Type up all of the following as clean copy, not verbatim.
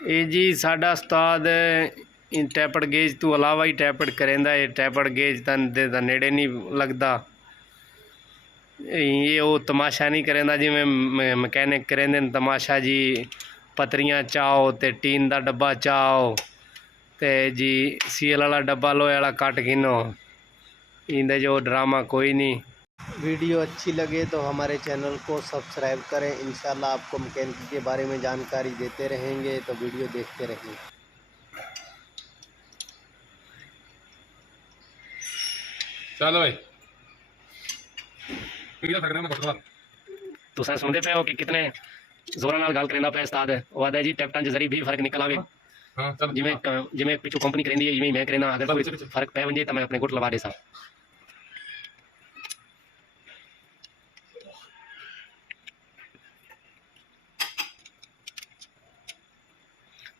ਇਹ ਜੀ ਸਾਡਾ ਉਸਤਾਦ ਟੈਪਡ ਗੇਜ ਤੋਂ ਇਲਾਵਾ ਹੀ ਟੈਪਡ ਕਰਿੰਦਾ। ਇਹ ਟੈਪਡ ਗੇਜ ਤਾਂ ਨੇੜੇ ਨਹੀਂ ਲੱਗਦਾ। ਇਹ ਉਹ ਤਮਾਸ਼ਾ ਨਹੀਂ ਕਰਿੰਦਾ ਜਿਵੇਂ ਮਕੈਨਿਕ ਕਰਿੰਦੇ ਨੇ ਤਮਾਸ਼ਾ ਜੀ। ਪਤਰੀਆਂ ਚਾਓ ਤੇ ਟੀਨ ਦਾ ਡੱਬਾ ਚਾਓ ਤੇ जी सीएल वाला डब्बा लोहे वाला कट गिनो। इंदे जो ड्रामा कोई नहीं। वीडियो अच्छी लगे तो हमारे चैनल को सब्सक्राइब करें। इंशाल्लाह आपको मैकेनिक के बारे में जानकारी देते रहेंगे, तो वीडियो देखते रहिए। चलो भाई तुम सुनते पे हो कि कितने जोर नाल गल करेंदा पे उस्ताद। वो आदा जी टैपटां च जरी भी फर्क निकल आवे। हाँ चल जिवें पिछू कंपनी करेंदी है जिवें मैं करेंदा। अगर कोई फर्क पै वंजे तो मैं अपने गुट लवा देसा।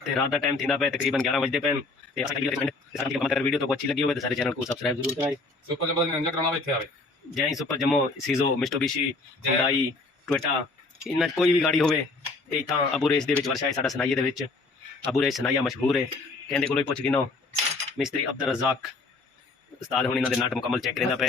ते रात का टाइम थींदा पे तकरीबन 11 बजते पे। ते अगर वीडियो तो अच्छी लगी हो तो सारे चैनल को सब्सक्राइब जरूर कराएं। सुपर जबरदस्त निंजा कराना इत्थे आवे। जै सुपर जमो सीजो मिस्टोबिशी हुंडई टोयोटा इन्ना कोई भी गाड़ी होवे इत्थां अबू रेस दे विच वर्षा है साडा सनाईए दे विच। अबू रेस सनाईया मशहूर है। कहंदे कोलों पुछ गिनो मिस्त्री अब्दुल रज़ाक उस्ताद हुण इन्हां दे नाट मुकम्मल चेक करिंदा पे।